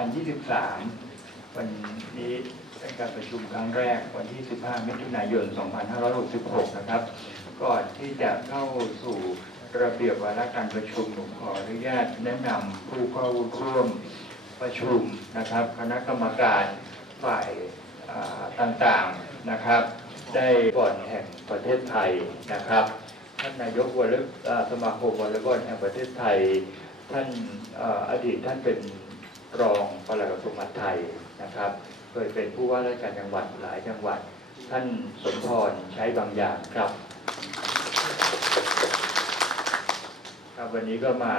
2023 วันนี้เป็นการประชุมครั้งแรกวันที่ 15 มิถุนายน 2566 นะครับ ก่อนที่จะเข้าสู่ระเบียบวาระการประชุมผมขออนุญาตแนะนำผู้เข้าร่วมประชุมนะครับ คณะกรรมการฝ่ายต่างๆนะครับ ได้ก่อนแห่งประเทศไทยนะครับท่านนายกวอลเลย์สมาคมวอลเลย์บอลแห่งประเทศไทย ท่านอ่ออดีตท่านเป็น รองปลัดกระทรวงมหาดไทยนะครับเคยเป็นผู้ว่าราชการจังหวัดหลายจังหวัด ท่านสมพรใช้บางอย่างครับครับวันนี้ก็มา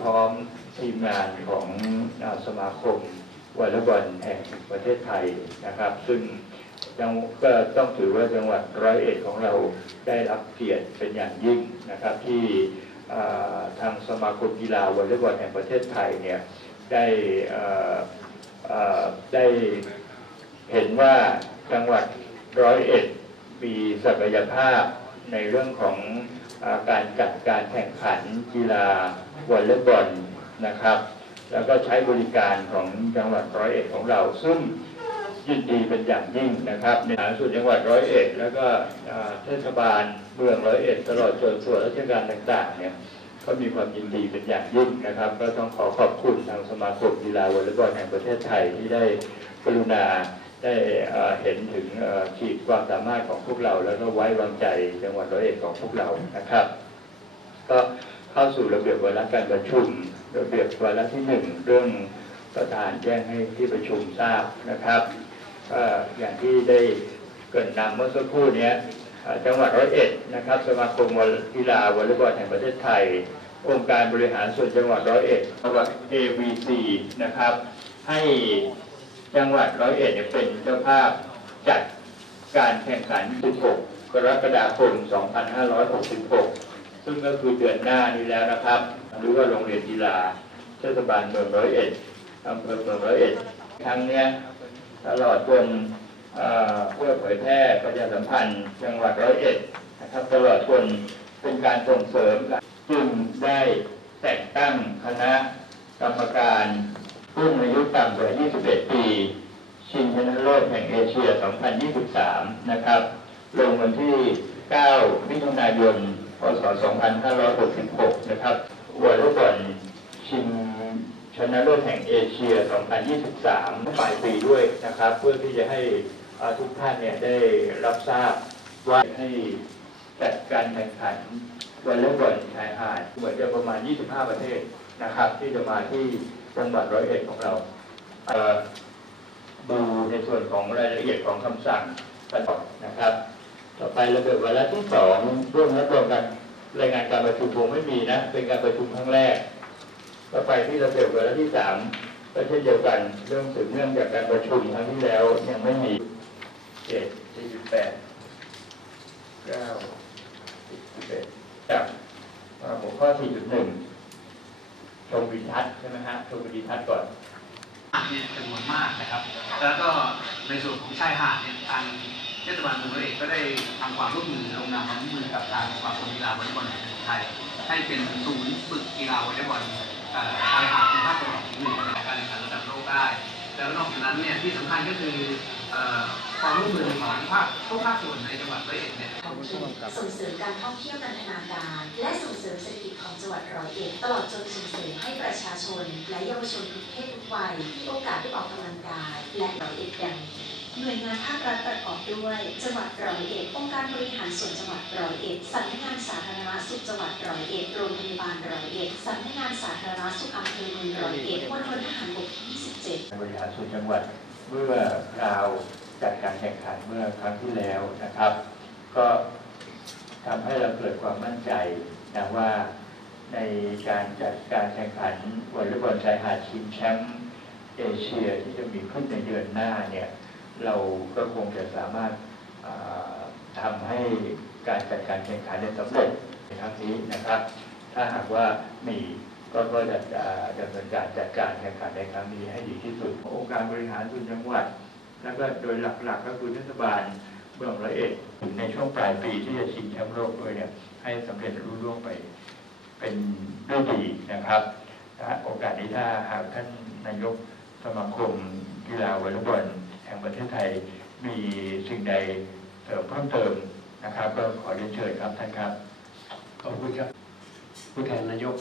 พร้อมทีมงานของสมาคมวอลเลย์บอลแห่งประเทศไทยนะครับ ซึ่งยังก็ต้องถือว่าจังหวัดร้อยเอ็ดของเราได้รับเกียรติเป็นอย่างยิ่งนะครับที่ทางสมาคมกีฬาวอลเลย์บอลแห่งประเทศไทยเนี่ย ได้เอ่อเอ่อได้เห็นว่าจังหวัดร้อยเอ็ดมีศักยภาพในเรื่องของอการจัดการแข่งขันกีฬาวอลเลย์บอลนะครับ แล้วก็ใช้บริการของจังหวัดร้อยเอ็ดของเรา ซึ่งยินดีเป็นอย่างยิ่งนะครับ ในฐานส่วนจังหวัดร้อยเอ็ดแล้วก็เทศบาลเมืองร้อยเอ็ดตลอดจนส่วนราชการต่างๆเนี่ย ก็มีความยินดีเป็นอย่างยิ่งนะครับ ก็ต้องขอขอบคุณทางสมาคมกีฬาวอลเลย์บอลแห่งประเทศไทยที่ได้กรุณาได้เห็นถึงขีดความสามารถของพวกเรา แล้วก็ไว้วางใจจังหวัดร้อยเอ็ดของพวกเรานะครับ ก็เข้าสู่ระเบียบวาระการประชุม ระเบียบวาระที่หนึ่งเรื่องประธานแจ้งให้ที่ประชุมทราบนะครับก็อย่างที่ได้เกรินนำเมื่อสักครู่นี้ จังหวัดร้อยเอ็ดนะครับ สมาคมกีฬาวอลเลย์บอลแห่งประเทศไทยองค์การบริหารส่วนจังหวัดร้อยเอ็ดจังหวัด AVC นะครับ ให้จังหวัดร้อยเอ็ดเป็นเจ้าภาพจัดการแข่งขัน 16 กรกฎาคม 2566 ซึ่งก็คือเดือนหน้านี้แล้วนะครับ หรือว่าโรงเรียนกีฬาเทศบาลเมืองร้อยเอ็ดอำเภอเมืองร้อยเอ็ดครั้งเนี้ยตลอดจน เพื่อเผยแพร่ประชาสัมพันธ์จังหวัดร้อยเอ็ดนะครับตลอดจนเป็นการส่งเสริมจึงได้แต่งตั้งคณะกรรมการผู้อายุต่ำกว่า 21 ปี ชิงชนะเลิศแห่งเอเชีย 2023 นะครับ ลงวันที่ 9 มิถุนายน พศ 2566 นะครับวอลเลย์บอลชิง ชนะเลิศแห่งเอเชีย 2023 ปลายปีด้วยนะครับ เพื่อที่จะให้ทุกท่านเนี่ยได้รับทราบว่าให้จัดการแข่งขันวอลเลย์บอลชายหาดเหมือนจะประมาณ 25 ประเทศนะครับ ที่จะมาที่จังหวัดร้อยเอ็ดของเราดูในส่วนของรายละเอียดของคำสั่งกันก่อนะครับ ต่อไประเบียบวาระที่สองร่วมรับรองกันรายงานการประชุมคงไม่มีนะ เป็นการประชุมครั้งแรก ต่อไปที่ระเบียบวาระที่สามก็เช่นเดียวกันเรื่องสืบเนื่องจากการประชุมครั้งที่แล้วยังไม่มีเจ็ดสี่สิบแปดเก้าสิบเอ็ดจากหัวข้อสี่จุดหนึ่งชมวิดีทัศน์ใช่ไหมฮะชมวิดีทัศน์ก่อนเนี่ยจำนวนมากนะครับ แล้วก็ในส่วนของชายหาดเนี่ยทางเทศบาลเมืองร้อยเอ็ดก็ได้ทำความร่วมมือลงนามความร่วมมือกับทางสมาคมกีฬาวอลเลย์บอลไทยให้เป็นศูนย์ฝึกกีฬาวอลเลย์บอล ชายหาดในภาคตะวันออกเฉียงเหนือในการแข่งขันระดับโลกได้ แล้วนอกจากนั้นเนี่ยที่สำคัญก็คือความร่วมมือของภาคทุกภาคส่วนในจังหวัดร้อยเอ็ดเนี่ยท้องถิ่นส่งเสริมการท่องเที่ยวนันทนาการและส่งเสริมเศรษฐกิจของจังหวัดร้อยเอ็ดตลอดจนส่งเสริมให้ประชาชน และเยาวชนทุกเพศทุกวัยมีโอกาสได้ออกกำลังกายและร้อยเอ็ดดังนี้ หน่วยงานภาครัฐประกอบด้วยจังหวัดร้อยเอ็ดองค์การบริหารส่วนจังหวัดร้อยเอ็ดสำนักงานสาธารณสุขจังหวัดร้อยเอ็ดโรงพยาบาลร้อยเอ็ดสำนักงานสาธารณสุขอำเภอเมืองร้อยเอ็ดมณฑลทหารบกที่27 บริหารส่วนจังหวัดเมื่อคราวจัดการแข่งขันเมื่อครั้งที่แล้วนะครับ ก็ทำให้เราเกิดความมั่นใจนะว่าในการจัดการแข่งขันวอลเลย์บอลชายหาดชิงแชมป์เอเชียที่จะมีขึ้นในเดือนหน้าเนี่ย เราก็คงจะสามารถอ่าทำให้การจัดการแข่งขันได้สำเร็จในครั้งนี้นะครับ ถ้าหากว่ามีก็ก็จะอ่าดำเนินการจัดการแข่งขันในครั้งนี้ให้ดีที่สุดองค์การบริหารส่วนจังหวัด แล้วก็โดยหลักๆก็คือเทศบาลเมืองร้อยเอ็ดในช่วงปลายปีที่จะชิงแชมป์โลกด้วยเนี่ยให้สำเร็จรุ่ร่วงไปเป็นด้วยดีนะครับโอกาสนี้ถ้าหากท่านนายกสมาคมกีฬาวอลเลย์บอล ห่งประเทศไทยมีสิ่งใดเเพิ่มเติมนะครับ ก็ขอเรียนเชิญครับท่านครับขอบคุณครับผู้แทนนายก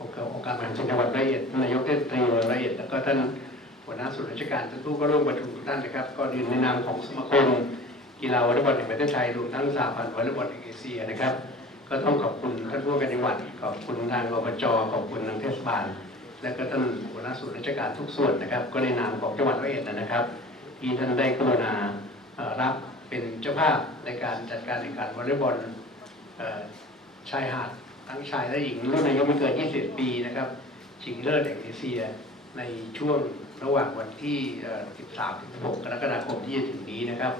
องค์การบริหารส่วนจังหวัดร้อยเอ็ดนายกเทศตรีร้อยเอ็ดแล้วก็ท่านหัวหน้าส่วนราชการท่านก็ร่วมประชุมทุกท่านนะครับ ก็เรียนในนามของสมาคมกีฬาวอลเลย์บอลแห่งประเทศไทยรวมทั้งสหพันธ์วอลเลย์บอลแห่งเอเชียนะครับ ก็ต้องขอบคุณท่านผู้การจังหวัดขอบคุณทางอบจขอบคุณทางเทศบาล และก็ท่านหัวหน้าส่วนราชการทุกส่วนนะครับ ก็ในนามของจังหวัดร้อยเอ็ดนะครับ ที่ท่านได้กรุณาเอ่อรับเป็นเจ้าภาพในการจัดการแข่งขันวอลเลย์บอลชายหาดทั้งชายและหญิงรุ่นอายุไม่เกิน 20 ปีนะครับชิงเลิศแห่งเอเชียในช่วงระหว่างวันที่ 13-16 กรกฎาคมที่จะถึงนี้นะครับ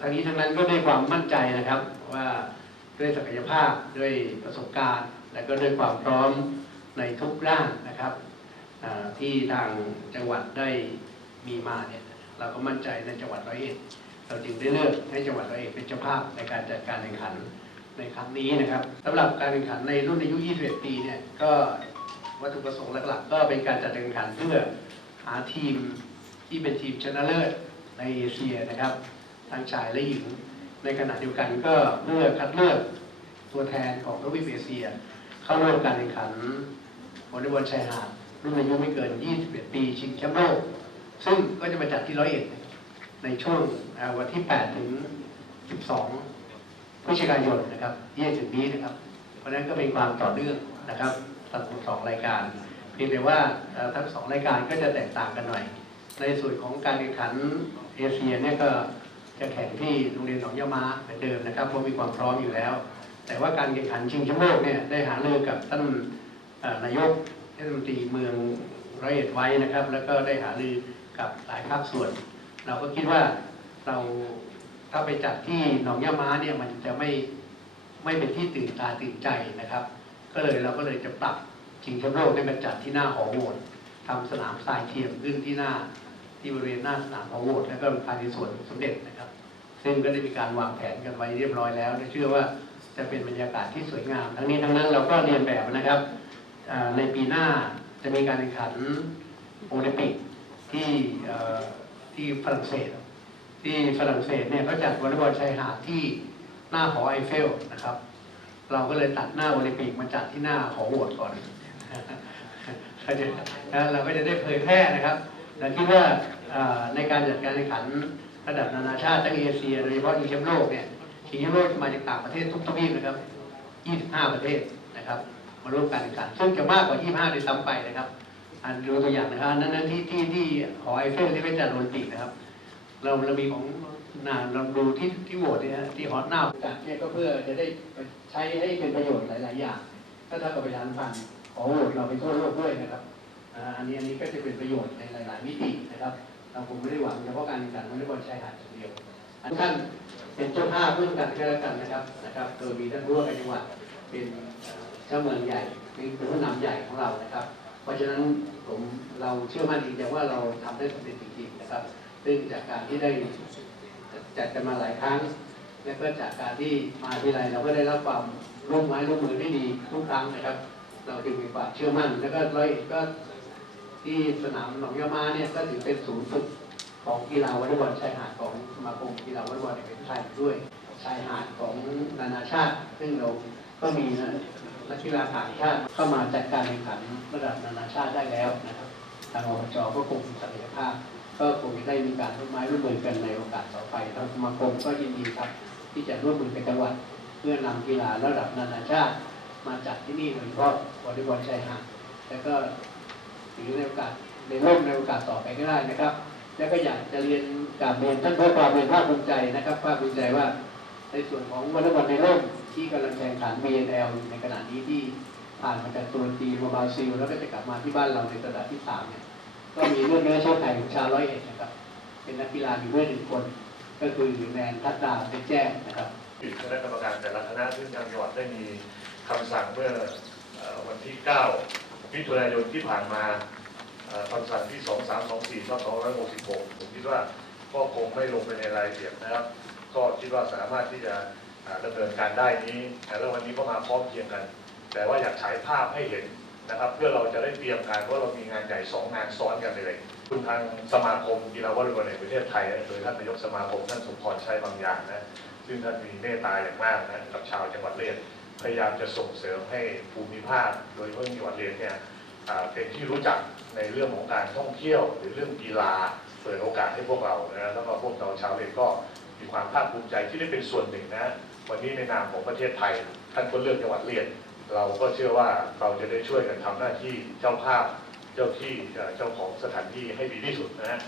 ทั้งนี้ทั้งนั้นก็ด้วยความมั่นใจนะครับว่าด้วยศักยภาพด้วยประสบการณ์ และก็ด้วยความพร้อมในทุกด้านนะครับที่ทางจังหวัดได้มีมาเนี่ย เราก็มั่นใจในจังหวัดร้อยเอ็ดเราจึงได้เลือกให้จังหวัดร้อยเอ็ดเป็นเจ้าภาพในการจัดการแข่งขันในครั้งนี้นะครับสำหรับการแข่งขันในรุ่นอายุ 21 ปีเนี่ยก็วัตถุประสงค์หลักๆ ก็เป็นการจัดแข่งขันเพื่อหาทีมที่เป็นทีมชนะเลิศในเอเชียนะครับทั้งชายและหญิงในขณะเดียวกันก็เพื่อคัดเลือกตัวแทนของทวีปเอเชีย เข้าร่วมการแข่งขันวอลเลย์บอลชายหาดรุ่นอายุไม่เกิน 21 ปีชิงแชมป์โลก ซึ่งก็จะมาจัดที่ร้อยเอ็ดในช่วงวันที่ 8 ถึง 12พฤศจิกายนนะครับที่จะถึงนี้นะครับ เพราะฉะนั้นก็เป็นความต่อเนื่องนะครับทั้งสองรายการ เพียงแต่ว่าทั้งสองรายการก็จะแตกต่างกันหน่อย ในส่วนของการแข่งขันเอเชียเนี่ยก็จะแข่งที่โรงเรียนหนองยะมาเหมือนเดิมนะครับเพราะมีความพร้อมอยู่แล้ว แต่ว่าการแข่งขันชิงแชมป์โลกเนี่ยได้หารือกับท่านนายกเทศมนตรีเมืองร้อยเอ็ดไว้นะครับ แล้วก็ได้หารือ กับหลายภาคส่วน เราก็คิดว่าเราถ้าไปจัดที่หนองยะม้าเนี่ยมันจะไม่ไม่เป็นที่ตื่นตาตื่นใจนะครับ ก็เลยเราก็เลยจะปรับชิงแชมป์โลกให้มาจัดที่หน้าหอโหวตทำสนามทรายเทียมขึ้นที่หน้าที่บริเวณหน้าสนามหอโหวตแล้วก็ภายในสวนสมเด็จนะครับ ซึ่งก็ได้มีการวางแผนกันไว้เรียบร้อยแล้วและเชื่อว่าจะเป็นบรรยากาศที่สวยงาม ทั้งนี้ทั้งนั้นเราก็เรียนแบบนะครับอ่าในปีหน้าจะมีการแข่งขันโอลิมปิก ที่ที่ฝรั่งเศส ที่ฝรั่งเศสเนี่ยเขาจัดวอลเลย์บอลชายหาดที่หน้าหอไอเฟลนะครับ เราก็เลยตัดหน้าโอลิมปิกมาจัดที่หน้าหอโหวตก่อนเราก็จะได้เผยแพร่นะครับและคิดว่าอ่าในการจัดการแข่งขันระดับนานาชาติทั้งเอเชียโดยเฉพาะชิงแชมป์โลกเนี่ยชิงแชมป์โลกมาจากต่างประเทศทุกทวีปนะครับ 25 ประเทศนะครับ มาร่วมการแข่งขันซึ่งจะมากกว่า 25 ด้วยซ้ำไปนะครับ อันดูตัวอย่างนะครับอันนั้นที่ที่ที่หอไอเฟลที่เป็นจัดโอลิมปิกนะครับ เราเรามีของนาเราดูที่ที่โหวตเนี่ยที่ฮอหน้าจัดเนี่ยก็เพื่อจะได้ใช้ให้เป็นประโยชน์หลาย ๆ อย่าง ถ้าเท่ากับประชาสัมพันธ์ขอโหวตเราไปทั่วโลกด้วยนะครับอันนี้อันนี้ก็จะเป็นประโยชน์ในหลาย ๆ มิตินะครับเราคงไม่ได้หวังเฉพาะการแข่งขันวอลเลย์บอลชายหาดเดียวอันท่านเป็นเจ้าภาพร่วมกันก็แล้วกันนะครับนะครับโดยมีท่านผู้ว่าการจังหวัดเป็นเอ่อเจ้าเมืองใหญ่เป็นผู้นำใหญ่ของเรานะครับ เพราะฉะนั้นผมเราเชื่อมั่นจริงๆว่าเราทำได้สำเร็จจริงๆนะครับ ซึ่งจากการที่ได้จัดกันมาหลายครั้ง และก็จากการที่มาที่ไรเราก็ได้รับความร่วมไม้ร่วมมือที่ดีทุกครั้งนะครับ เราจึงมีความเชื่อมั่น แล้วก็ร้อยเอ็ดก็ที่สนามหนองยามาเนี่ยก็ถือเป็นศูนย์ฝึกของกีฬาวอลเลย์บอลชายหาดของสมาคมกีฬาวอลเลย์บอลแห่งประเทศไทยด้วยชายหาดของนานาชาติ ซึ่งเราก็มี นักกีฬาต่างชาติเข้ามาจัดการแข่งขันระดับนานาชาติได้แล้วนะครับ ทางอบจก็คงมีศักยภาพ ก็คงได้มีการร่วมไม้ร่วมมือกันในโอกาสต่อไปทางสมาคมก็ยินดีครับ ที่จะร่วมมือกับจังหวัดเพื่อนำกีฬาระดับนานาชาติ มาจัดที่นี่โดยเฉพาะวอลเลย์บอลชายหาดแล้วก็ถือในโอกาสในร่มในโอกาสต่อไปก็ได้นะครับ แล้วก็อยากจะเรียนกราบเรียนท่านเพื่อความเป็นภาคภูมิใจนะครับภาคภูมิใจว่า ในส่วนของวอลเลย์บอลในร่มที่กำลังแข่งขัน BNL ในขณะนี้ที่ผ่านมาจากตุรกีมาบราซิลแล้วก็จะกลับมาที่บ้านเราในระดับที่สามเนี่ยก็มีเรื่องเนื้อเชื้อไทยของชาวร้อยเอ็ดนะครับ เป็นนักกีฬาอยู่ด้วยหนึ่งคน ก็คือแนนทัตตาเป็นแจ้งนะครับคณะกรรมการแต่ละคณะซึ่งทางจังหวัดได้มีคำสั่งเมื่อวันที่ 9 มิถุนายนที่ผ่านมาเอ่อคำสั่งที่ 2324ทับ266 ผมคิดว่าก็คงไม่ลงไปในรายละเอียดนะครับ ก็คิดว่าสามารถที่จะอ่าดำเนินการได้นี้ แต่ละวันนี้ก็มาพร้อมเพียงกัน แต่ว่าอยากฉายภาพให้เห็นนะครับ เพื่อเราจะได้เตรียมการเพราะเรามีงานใหญ่สองงานซ้อนกันเลยคุณทางสมาคมกีฬาวอลเลย์บอลแห่งประเทศไทยโดยท่านนายกสมาคมท่านสมพรชัยบางอย่างนะซึ่งท่านมีเมตตาอย่างมากนะกับชาวจังหวัดเลยพยายามจะส่งเสริมให้ภูมิภาค โดยเฉพาะจังหวัดเลยเนี่ยเป็นที่รู้จักในเรื่องของการท่องเที่ยวหรือเรื่องกีฬาเปิดโอกาสให้พวกเรานะแล้วก็พวกเราชาวเลยก็ มีความภาคภูมิใจที่ได้เป็นส่วนหนึ่งนะ วันนี้ในนามของประเทศไทย ท่านก็เลือกจังหวัดเลียน เราก็เชื่อว่าเราจะได้ช่วยกันทำหน้าที่เจ้าภาพเจ้าที่เจ้าของสถานที่ให้ดีที่สุดนะฮะ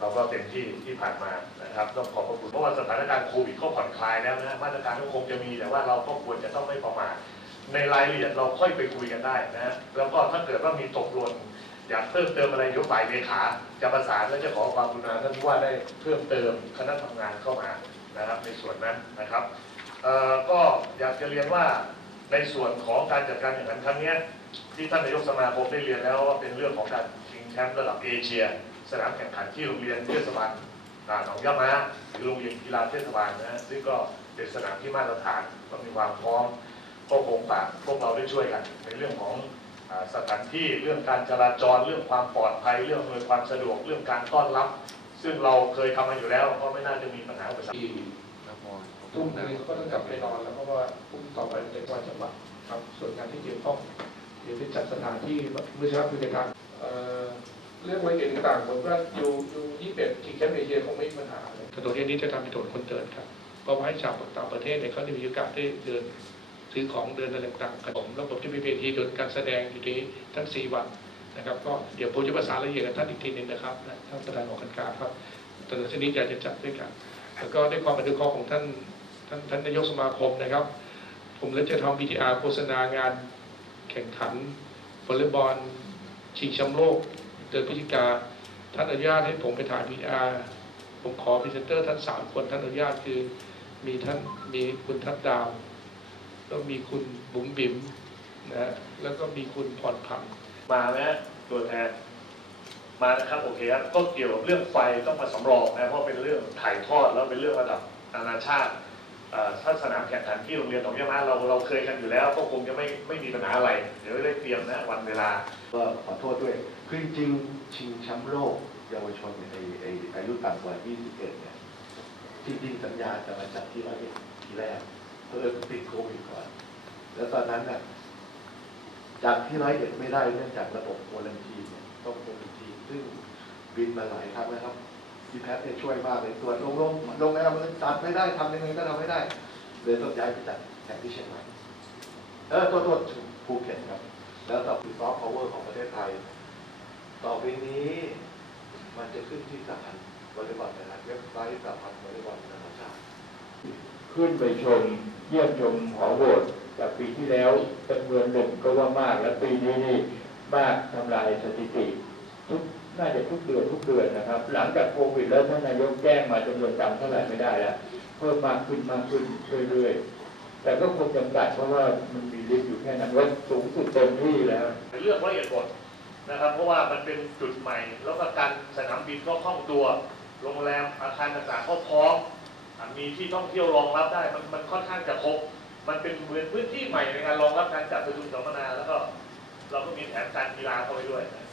เราก็เต็มที่ที่ผ่านมานะครับต้องขอบพระคุณเพราะว่าสถานการณ์โควิดก็ผ่อนคลายแล้วนะฮะมาตรการก็คงจะมีแต่ว่าเราก็ควรจะต้องไม่ประมาทในรายละเอียดเราค่อยไปคุยกันได้นะฮะแล้วก็ถ้าเกิดว่ามีตกหล่น อยากเพิ่มเติมอะไรเดี๋ยวฝ่ายเลขาจะประสานและจะขอความกรุณาท่านผู้ว่าได้เพิ่มเติมคณะทำงานเข้ามานะครับในส่วนนั้นนะครับก็อยากจะเรียนว่าในส่วนของการจัดการแข่งขันครั้งนี้ที่ท่านนายกสมาคมได้เรียนแล้วว่าเป็นเรื่องของการชิงแชมป์ระดับเอเชีย สนามแข่งขันที่โรงเรียนเทศบาลหนองยะม้าหรือโรงเรียนกีฬาเทศบาลนะซึ่งก็เป็นสนามที่มาตรฐานก็มีความพร้อมก็คงฝากพวกเราได้ช่วยกันในเรื่องของ สถานที่เรื่องการจราจรเรื่องความปลอดภัย เรื่องอำนวยความสะดวกเรื่องการต้อนรับ ซึ่งเราเคยทำมาอยู่แล้วก็ไม่น่าจะมีปัญหาอุปสรรคที่ทุ่มคืนก็ต้องกลับไปนอนแล้วเพราะว่าพรุ่งต่อไปเป็นวันจังหวัดครับส่วนงานที่เกี่ยวข้องเดี๋ยวจะจัดสถานที่เมื่อเช้าคือในการเอ่อเรื่องรายละเอียดต่างๆผมว่าอยู่อยู่ยี่สิบชิงแชมป์เอเชียคงไม่มีปัญหาเลยถนนเส้นนี้จะทำเป็นถนนคนเดินครับเพราะว่าให้ชาวต่างประเทศเนี่ยเขาได้มีโอกาสได้เดิน ซื้อของเดินอะไรต่างๆกันผมแล้วผมจะมีเวทีดยการแสดงอยู่ที่ทั้ง 4 วันนะครับก็เดี๋ยวผมจะประสานรายละเอียดกับท่านอีกทีหนึงนะครับท่านประธานของการการครับถนนเส้นนี้อยากจะจัดด้วยกันแล้วก็ด้วยความอนุเคราะห์ของท่านท่านท่านนายกสมาคมนะครับ ผมเลยจะทำ BTR โฆษณางานแข่งขันวอลเลย์บอลชิงแชมป์โลกเดือนพฤศจิกาท่านอนุญาตให้ผมไปถ่าย BTR ผมขอพรีเซนเตอร์ท่านสามคนท่านอนุญาตคือมีท่านมีคุณทัพดาว แล้วมีคุณบุ๋มบิ๋มนะฮะแล้วก็มีคุณพรพันธ์มาไหมฮะตัวแทนมานะครับโอเคครับก็เกี่ยวกับเรื่องไฟต้องมาสำรองนะเพราะเป็นเรื่องถ่ายทอดแล้วเป็นเรื่องระดับนานาชาติเอ่อถ้าสนามแข่งขันที่โรงเรียนหนองยะม้าเราเราเคยกันอยู่แล้วก็คงจะไม่ไม่มีปัญหาอะไร เดี๋ยวได้เตรียมนะวันเวลาก็ขอโทษด้วยคือจริงๆชิงแชมป์โลกเยาวชนในไอ้อายุต่ำกว่า 21 เนี่ยจริงๆสัญญาจะมาจัดที่ร้อยเอ็ดทีแรก เพื่อติดโควิดก่อนแล้วตอนนั้นน่ะจัดที่ร้อยเอ็ดไม่ได้เนื่องจากระบบโคลันทีเนี่ยต้องโคลันทีซึ่งบินมาหลายครั้งนะครับพี่แพทย์เนี่ยช่วยมากเลยตรวจลงลงลงแล้วมันจัดไม่ได้ทำยังไงก็ทำไม่ได้เลยต้องย้ายไปจัดแข่งที่เชียงใหม่เออโทษโทษภูเก็ตครับ แล้วต่อคือซอฟต์พาวเวอร์ของประเทศไทย ต่อไปนี้ มันจะขึ้นที่สหพันธ์วอลลย์บอลนะครับเว็บไซต์สหพันธ์วอลลย์บอลนานาชาติ ขึ้นไปชม เยี่ยมชมหอโบสถ์จากปีที่แล้วจำนวนหนึ่งก็ว่ามากและปีนี้นี่มากทำลายสถิติ ทุกน่าจะทุกเดือนทุกเดือนนะครับ หลังจากโควิดแล้วท่านนายกแจ้งมาจำนวนจำเท่าไหร่ไม่ได้แล้วเพิ่มมากขึ้นมากขึ้นเรื่อยๆ แต่ก็คงจำกัดเพราะว่ามันมีลิฟต์อยู่แค่นั้นว่าสูงสุดเต็มที่แล้ว เรื่องละเอียดหมดนะครับ เพราะว่ามันเป็นจุดใหม่ แล้วก็การสนามบินก็คล่องตัว โรงแรมอาคารต่างๆก็พร้อม มีที่ท่องเที่ยวรองรับได้มันมันค่อนข้างจะครบ มันเป็นเหมือนพื้นที่ใหม่ในการรองรับการจัดประชุมสัมมนาแล้วก็เราก็มีแผนการกีฬาเข้าไปด้วยนะ